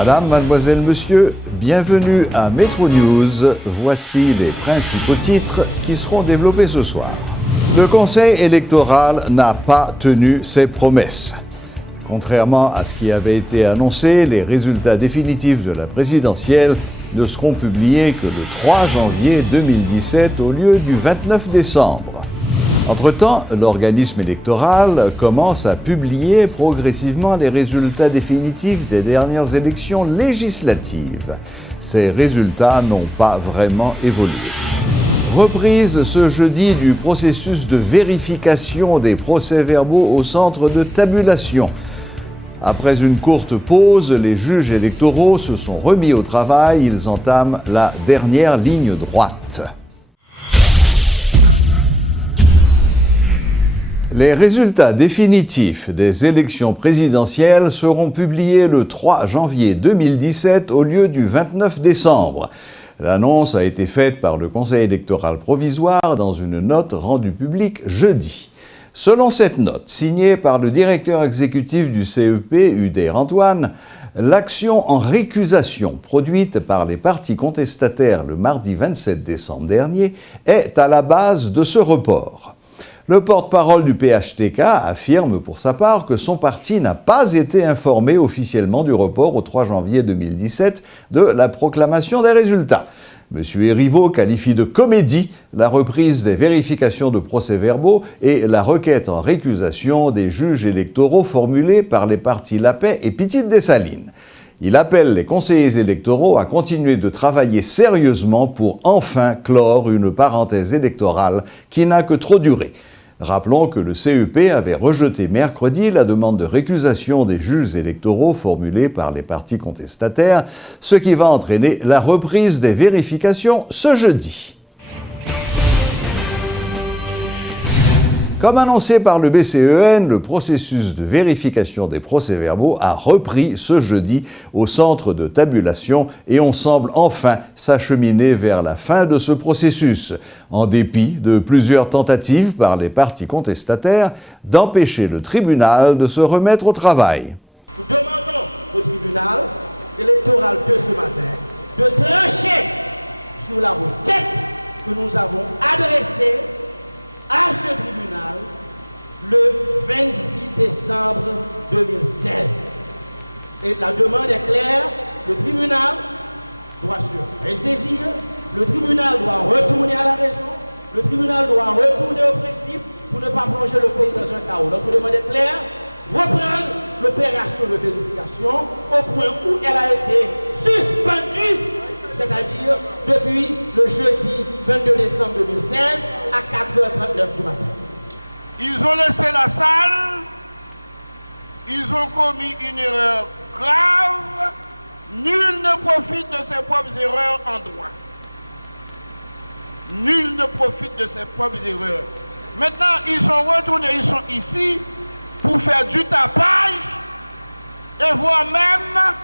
Madame, mademoiselle, monsieur, bienvenue à Metro News. Voici les principaux titres qui seront développés ce soir. Le Conseil électoral n'a pas tenu ses promesses. Contrairement à ce qui avait été annoncé, les résultats définitifs de la présidentielle ne seront publiés que le 3 janvier 2017 au lieu du 29 décembre. Entre-temps, l'organisme électoral commence à publier progressivement les résultats définitifs des dernières élections législatives. Ces résultats n'ont pas vraiment évolué. Reprise ce jeudi du processus de vérification des procès-verbaux au centre de tabulation. Après une courte pause, les juges électoraux se sont remis au travail. Ils entament la dernière ligne droite. Les résultats définitifs des élections présidentielles seront publiés le 3 janvier 2017 au lieu du 29 décembre. L'annonce a été faite par le Conseil électoral provisoire dans une note rendue publique jeudi. Selon cette note, signée par le directeur exécutif du CEP, Udair Antoine, l'action en récusation produite par les partis contestataires le mardi 27 décembre dernier est à la base de ce report. Le porte-parole du PHTK affirme pour sa part que son parti n'a pas été informé officiellement du report au 3 janvier 2017 de la proclamation des résultats. M. Erivo qualifie de comédie la reprise des vérifications de procès-verbaux et la requête en récusation des juges électoraux formulée par les partis La Paix et Petite Dessalines. Il appelle les conseillers électoraux à continuer de travailler sérieusement pour enfin clore une parenthèse électorale qui n'a que trop duré. Rappelons que le CEP avait rejeté mercredi la demande de récusation des juges électoraux formulée par les partis contestataires, ce qui va entraîner la reprise des vérifications ce jeudi. Comme annoncé par le BCEN, le processus de vérification des procès-verbaux a repris ce jeudi au centre de tabulation et on semble enfin s'acheminer vers la fin de ce processus, en dépit de plusieurs tentatives par les partis contestataires d'empêcher le tribunal de se remettre au travail. Nous demandons au tribunal électoral de ce matin de trancher sur la requête que nous avons adressée à ce tribunal le 26 décembre 2016. Et la demande est claire, le tribunal doit se ressaisir, le tribunal doit retourner à la raison, le tribunal doit retourner au principe pour ne pas plonger le pays dans un chaos. Donc la demande est claire, reprendre l'opération de vérification au point où elle a été suspendue, c'est-à-dire depuis le jeudi 22 décembre 2016 à 4h39 du matin. Ils ont laissé la salle, ils ont commis une erreur grave. Nul ne profite de ses propres erreurs en droit. Nul ne profite de ses propres erreurs. Maintenant, ils sont retournés, ils sont ici pour faire du tapage et voire même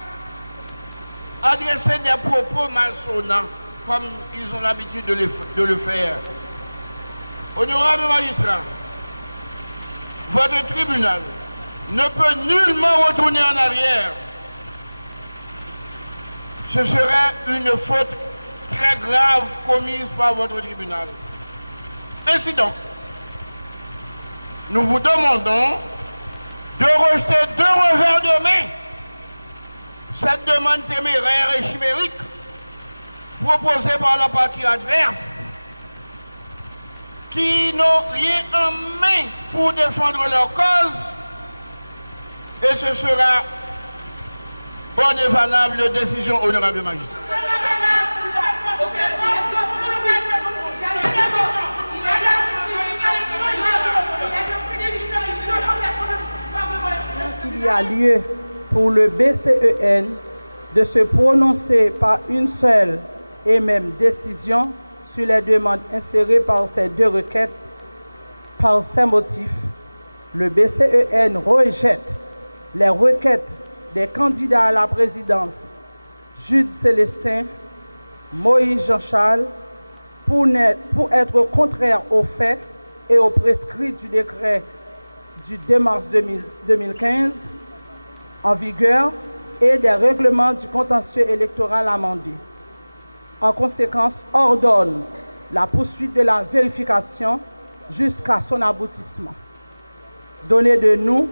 adresser des propos malsonnants, comme ils ont l'habitude de le faire. Honorable magistrat, votre tribunal ne peut nullement retourner en arrière. Ce serait une faute très grave commise par votre tribunal. Ainsi donc, nous vous demandons de rejeter de revers de main cette demande téméraire et chimérique proposée par la partie adverse qui n'ont rien en main pour défendre leur cause, et ce sera bonne et valable décision, honorable magistrat. Il y a lieu pour le BCEN de se prononcer par une seule et même décision sur les demandes insérées par ces deux requêtes. Par ces motifs, le BCEN rejette les requêtes des candidats à la présidence Jude Célestin, Moïse Jean-Charles, pour être contraires aux faits et aux prescrits du décret du 2 mars 2015 en vigueur et des règlements du contentieux électoral amendés. En conséquence, ordonne la poursuite de la vérification jusqu'à son aboutissement. Donné de nous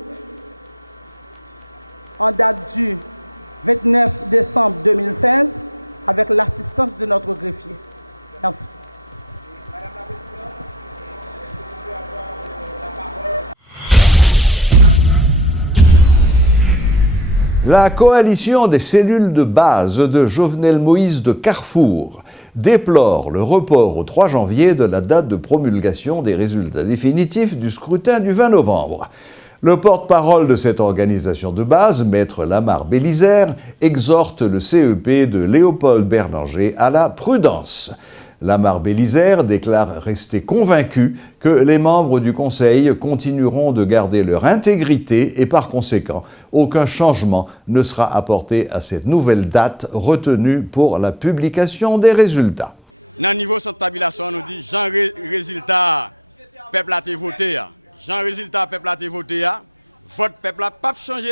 en date du 29 décembre 2016 avec l'assistance de notre greffier. Merci. La coalition des cellules de base de Jovenel Moïse de Carrefour déplore le report au 3 janvier de la date de promulgation des résultats définitifs du scrutin du 20 novembre. Le porte-parole de cette organisation de base, Maître Lamar Bélizaire, exhorte le CEP de Léopold Berlanger à la prudence. Lamar Bélizaire déclare rester convaincu que les membres du Conseil continueront de garder leur intégrité et par conséquent, aucun changement ne sera apporté à cette nouvelle date retenue pour la publication des résultats. Dans le niveau de tabulation, on nous dit Jean résultat, peuple a été voté. Jean résultat, peuple a été voté. Vote peuple n'a pas changé.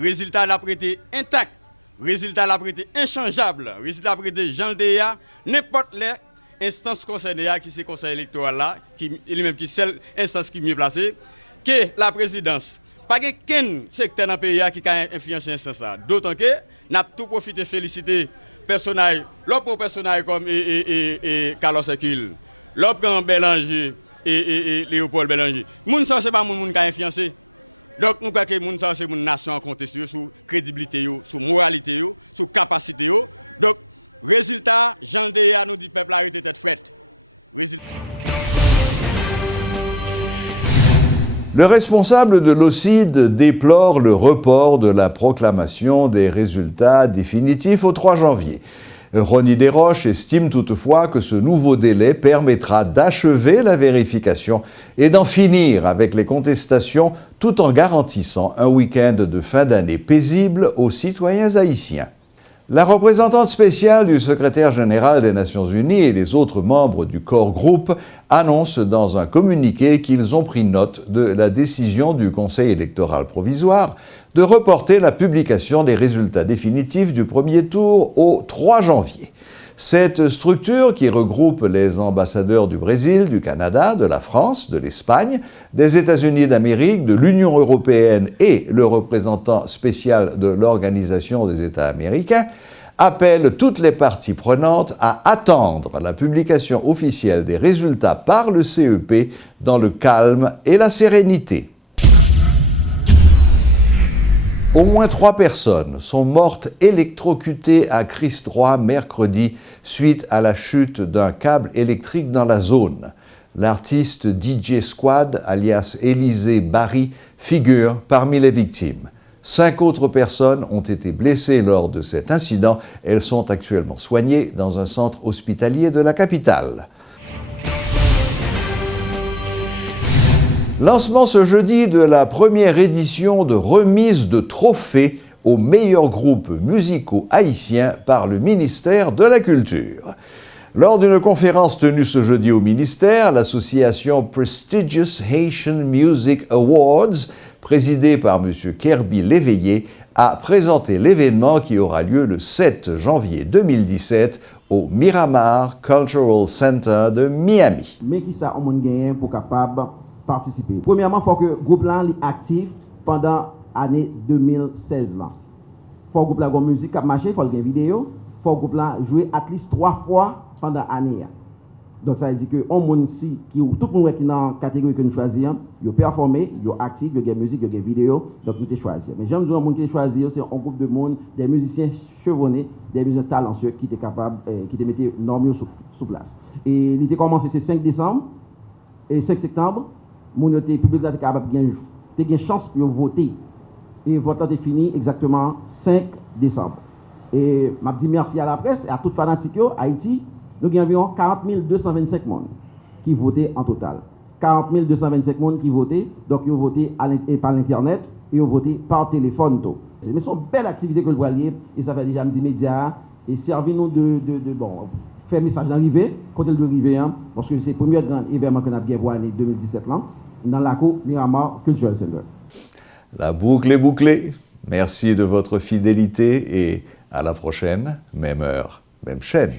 Résultat a été intact. Résultat a été inchangeable. Résultat a été Jean Déa. N'importe les instance concernée qui c'est conseil électoral là qui lui-même qui seule instance qui mieux placée que la présidence pas qu'un secteur dans le pays qui a influencé l'instance là d'autant que n'a tout profité féliciter personnage l'autre personnage comme Carlos Ekil l'autre Bélanger et Léopold Bélanger moun ça c'est pas moun qui a influencé donc nous crois que moun ça c'est une nation compter sur crédibilité yo sur moralité yo sur capacité yo donc résultat, Jean Déa nous dit que le peuple a été tête frette. Le responsable de l'OCID déplore le report de la proclamation des résultats définitifs au 3 janvier. Ronnie Desroches estime toutefois que ce nouveau délai permettra d'achever la vérification et d'en finir avec les contestations tout en garantissant un week-end de fin d'année paisible aux citoyens haïtiens. La représentante spéciale du secrétaire général des Nations Unies et les autres membres du corps groupe annoncent dans un communiqué qu'ils ont pris note de la décision du Conseil électoral provisoire de reporter la publication des résultats définitifs du premier tour au 3 janvier. Cette structure, qui regroupe les ambassadeurs du Brésil, du Canada, de la France, de l'Espagne, des États-Unis d'Amérique, de l'Union européenne et le représentant spécial de l'Organisation des États américains, appelle toutes les parties prenantes à attendre la publication officielle des résultats par le CEP dans le calme et la sérénité. Au moins 3 personnes sont mortes électrocutées à Christ Roi mercredi suite à la chute d'un câble électrique dans la zone. L'artiste DJ Squad, alias Élisée Barry, figure parmi les victimes. 5 autres personnes ont été blessées lors de cet incident. Elles sont actuellement soignées dans un centre hospitalier de la capitale. Lancement ce jeudi de la première édition de remise de trophées aux meilleurs groupes musicaux haïtiens par le ministère de la Culture. Lors d'une conférence tenue ce jeudi au ministère, l'association Prestigious Haitian Music Awards, présidée par M. Kirby Léveillé, a présenté l'événement qui aura lieu le 7 janvier 2017 au Miramar Cultural Center de Miami. Mais qui ça on gagne pour capable participer. Premièrement, il faut que le groupe là soit actif pendant l'année 2016 là. Il faut que le groupe là ait musique qui marche, il faut qu'il y ait une vidéo, il faut que le groupe là joue at least 3 fois pendant l'année. Donc ça veut dire que tout le monde qui est dans la catégorie que nous choisissons, il performe, il est actif, il y a musique, il y a vidéo, donc nous choisi. Mais j'aime dire que nous choisir, c'est un groupe de monde, des musiciens chevronnés, des musiciens talentueux qui étaient capables, qui étaient mis normes sous place. Et il a commencé le 5 décembre et 5 septembre. Mon public est capable de gagner chance pour voter. Et le vote est fini exactement 5 décembre. Et je dis merci à la presse et à toute fanatique Haïti. Nous avons environ 40 225 personnes qui votaient en total. 40 225 personnes qui votaient, donc ils ont voté par l'internet et ils ont voté par téléphone. Mais c'est une belle activité que le voyez et ça fait déjà 10 médias et servir-nous de faire message d'arrivée, quand il doit arriver, parce que c'est le premier grand événement qu'on a bien vu en 2017 là, dans la cour Miramar Cultural Center. La boucle est bouclée. Merci de votre fidélité et à la prochaine, même heure, même chaîne.